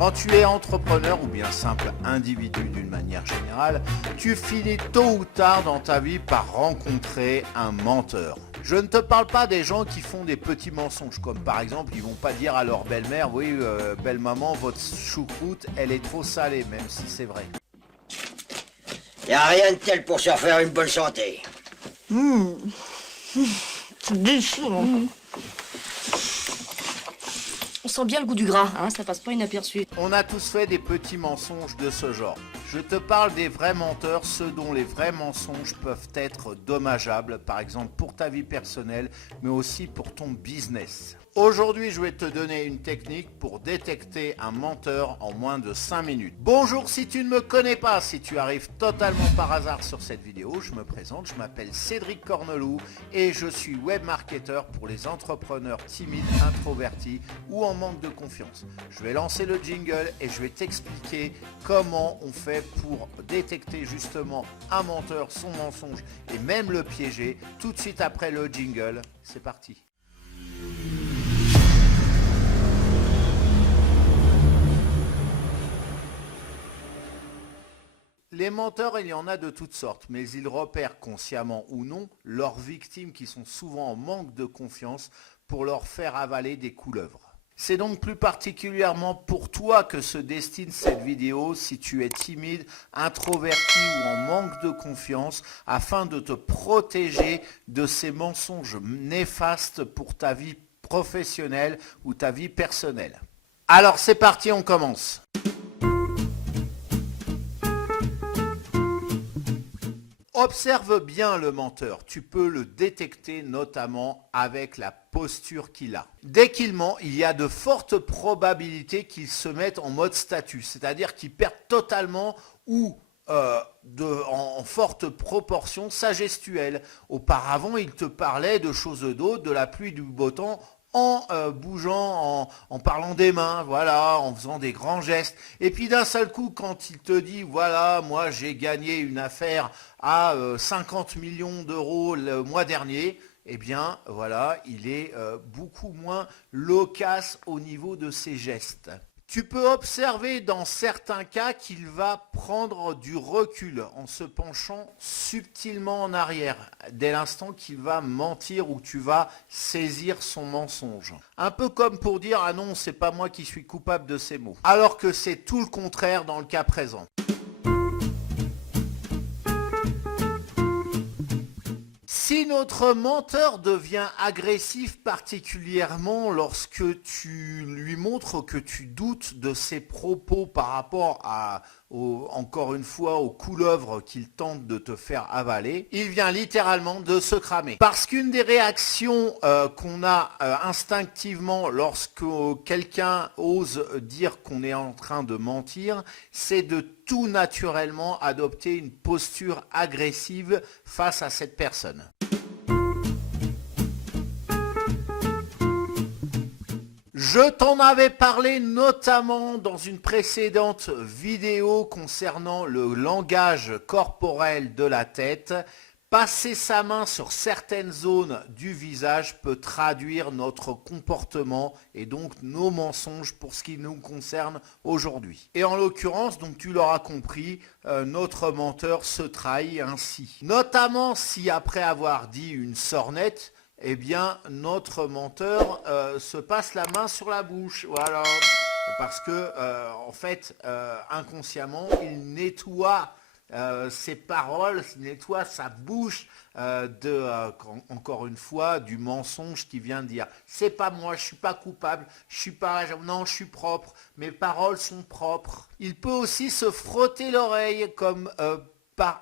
Quand tu es entrepreneur ou bien simple individu d'une manière générale, tu finis tôt ou tard dans ta vie par rencontrer un menteur. Je ne te parle pas des gens qui font des petits mensonges, comme par exemple, ils vont pas dire à leur belle-mère, oui, belle maman, votre choucroute, elle est trop salée, même si c'est vrai. Y a rien de tel pour se refaire une bonne santé. C'est délicieux. On sent bien le goût du gras, hein, ça passe pas inaperçu. On a tous fait des petits mensonges de ce genre. Je te parle des vrais menteurs, ceux dont les vrais mensonges peuvent être dommageables, par exemple pour ta vie personnelle, mais aussi pour ton business. Aujourd'hui, je vais te donner une technique pour détecter un menteur en moins de 5 minutes. Bonjour, si tu ne me connais pas, si tu arrives totalement par hasard sur cette vidéo, je me présente, je m'appelle Cédric Corneloup et je suis web marketeur pour les entrepreneurs timides, introvertis ou en manque de confiance. Je vais lancer le jingle et je vais t'expliquer comment on fait pour détecter justement un menteur, son mensonge et même le piéger tout de suite après le jingle. C'est parti. Les menteurs, il y en a de toutes sortes, mais ils repèrent consciemment ou non leurs victimes qui sont souvent en manque de confiance pour leur faire avaler des couleuvres. C'est donc plus particulièrement pour toi que se destine cette vidéo si tu es timide, introverti ou en manque de confiance afin de te protéger de ces mensonges néfastes pour ta vie professionnelle ou ta vie personnelle. Alors c'est parti, on commence. Observe bien le menteur, tu peux le détecter notamment avec la posture qu'il a. Dès qu'il ment, il y a de fortes probabilités qu'il se mette en mode statut, c'est-à-dire qu'il perd totalement ou en forte proportion sa gestuelle. Auparavant, il te parlait de choses d'autres, de la pluie, du beau temps, en bougeant, en parlant des mains, voilà, en faisant des grands gestes. Et puis d'un seul coup, quand il te dit, voilà, moi j'ai gagné une affaire à 50 millions d'euros le mois dernier, eh bien, voilà, il est beaucoup moins loquace au niveau de ses gestes. Tu peux observer dans certains cas qu'il va prendre du recul en se penchant subtilement en arrière, dès l'instant qu'il va mentir ou tu vas saisir son mensonge. Un peu comme pour dire « Ah non, c'est pas moi qui suis coupable de ces mots », alors que c'est tout le contraire dans le cas présent. Si notre menteur devient agressif particulièrement lorsque tu lui montres que tu doutes de ses propos par rapport encore une fois aux couleuvres qu'il tente de te faire avaler, il vient littéralement de se cramer. Parce qu'une des réactions qu'on a instinctivement lorsque quelqu'un ose dire qu'on est en train de mentir, c'est de tout naturellement adopter une posture agressive face à cette personne. Je t'en avais parlé notamment dans une précédente vidéo concernant le langage corporel de la tête. Passer sa main sur certaines zones du visage peut traduire notre comportement et donc nos mensonges pour ce qui nous concerne aujourd'hui. Et en l'occurrence, donc tu l'auras compris, notre menteur se trahit ainsi. Notamment si après avoir dit une sornette, eh bien, notre menteur se passe la main sur la bouche, voilà, parce que, en fait, inconsciemment, il nettoie ses paroles, il nettoie sa bouche encore une fois, du mensonge qu'il vient de dire. C'est pas moi, je suis pas coupable, non, je suis propre, mes paroles sont propres. Il peut aussi se frotter l'oreille comme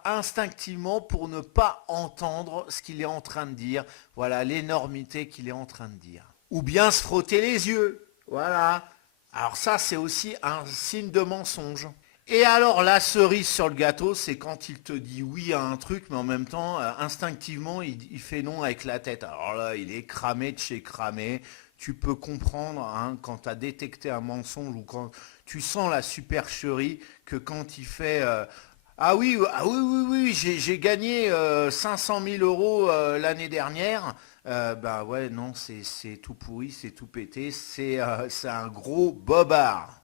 instinctivement pour ne pas entendre ce qu'il est en train de dire, voilà l'énormité qu'il est en train de dire. Ou bien se frotter les yeux, voilà. Alors ça c'est aussi un signe de mensonge. Et alors la cerise sur le gâteau, c'est quand il te dit oui à un truc, mais en même temps, instinctivement, il fait non avec la tête. Alors là, il est cramé de chez cramé. Tu peux comprendre hein, quand tu as détecté un mensonge ou quand tu sens la supercherie que quand il fait... Ah oui, j'ai gagné 500 000 euros l'année dernière. Ben ouais, non, c'est tout pourri, c'est tout pété, c'est un gros bobard.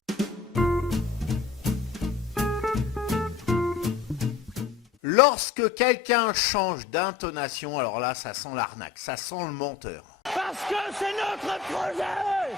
Lorsque quelqu'un change d'intonation, alors là, ça sent l'arnaque, ça sent le menteur. Parce que c'est notre projet!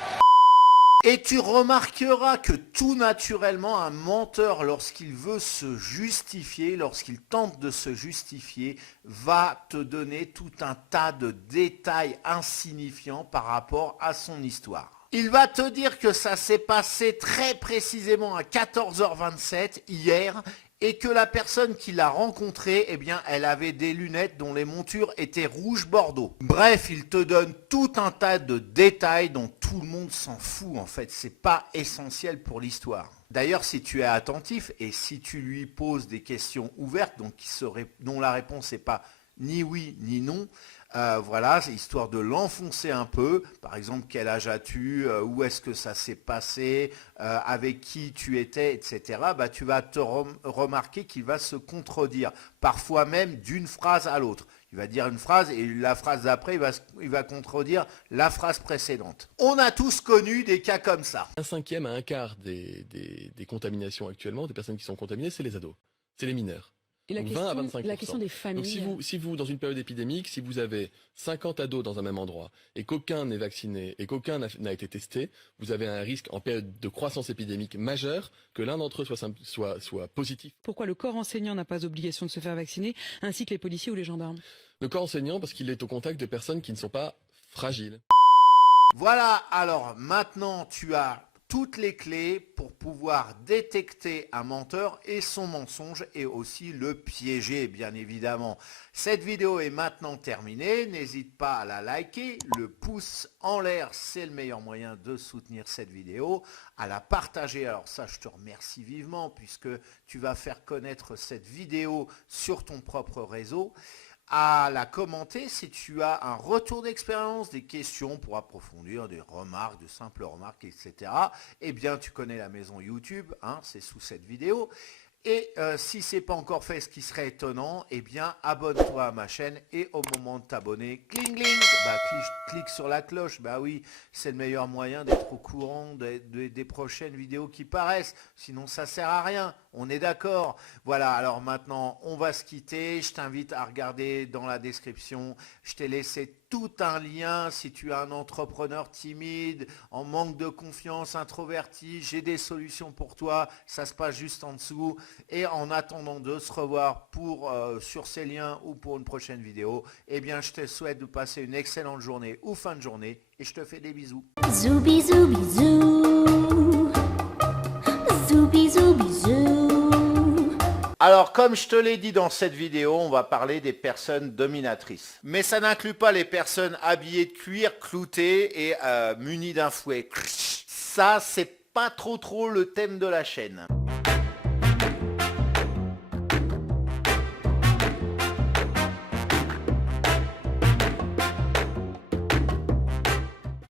Et tu remarqueras que tout naturellement, un menteur, lorsqu'il veut se justifier, lorsqu'il tente de se justifier, va te donner tout un tas de détails insignifiants par rapport à son histoire. Il va te dire que ça s'est passé très précisément à 14h27 hier et que la personne qui l'a rencontrée, eh bien, elle avait des lunettes dont les montures étaient rouge bordeaux. Bref, il te donne tout un tas de détails dont tout le monde s'en fout en fait. C'est pas essentiel pour l'histoire. D'ailleurs, si tu es attentif et si tu lui poses des questions ouvertes, donc dont la réponse n'est pas ni oui ni non, voilà, c'est histoire de l'enfoncer un peu. Par exemple, quel âge as-tu, où est-ce que ça s'est passé, avec qui tu étais, etc. Bah, tu vas te remarquer qu'il va se contredire, parfois même d'une phrase à l'autre. Il va dire une phrase et la phrase d'après, il va contredire la phrase précédente. On a tous connu des cas comme ça. Un cinquième à un quart des contaminations actuellement, des personnes qui sont contaminées, c'est les ados, c'est les mineurs. Et Donc 20 à 25%. la question des familles. Donc si vous, dans une période épidémique, si vous avez 50 ados dans un même endroit et qu'aucun n'est vacciné et qu'aucun n'a été testé, vous avez un risque en période de croissance épidémique majeure que l'un d'entre eux soit positif. Pourquoi le corps enseignant n'a pas obligation de se faire vacciner, ainsi que les policiers ou les gendarmes? Le corps enseignant parce qu'il est au contact de personnes qui ne sont pas fragiles. Voilà, alors maintenant tu as toutes les clés pour pouvoir détecter un menteur et son mensonge et aussi le piéger, bien évidemment. Cette vidéo est maintenant terminée, n'hésite pas à la liker, le pouce en l'air c'est le meilleur moyen de soutenir cette vidéo, à la partager, alors ça je te remercie vivement puisque tu vas faire connaître cette vidéo sur ton propre réseau, à la commenter si tu as un retour d'expérience, des questions pour approfondir, des remarques, de simples remarques, etc. Eh bien, tu connais la maison YouTube, hein, c'est sous cette vidéo. Et si ce n'est pas encore fait, ce qui serait étonnant, eh bien, abonne-toi à ma chaîne et au moment de t'abonner, cling cling, bah, clique sur la cloche. Bah oui, c'est le meilleur moyen d'être au courant des prochaines vidéos qui paraissent. Sinon, ça sert à rien. On est d'accord? Voilà, alors maintenant, on va se quitter. Je t'invite à regarder dans la description. Je t'ai laissé tout un lien si tu es un entrepreneur timide, en manque de confiance, introverti. J'ai des solutions pour toi. Ça se passe juste en dessous. Et en attendant de se revoir sur ces liens ou pour une prochaine vidéo, eh bien, je te souhaite de passer une excellente journée ou fin de journée. Et je te fais des bisous. Zoubi zoubi zou. Zoubi zoubi zou. Alors, comme je te l'ai dit dans cette vidéo, on va parler des personnes dominatrices. Mais ça n'inclut pas les personnes habillées de cuir, cloutées et munies d'un fouet. Ça, c'est pas trop le thème de la chaîne.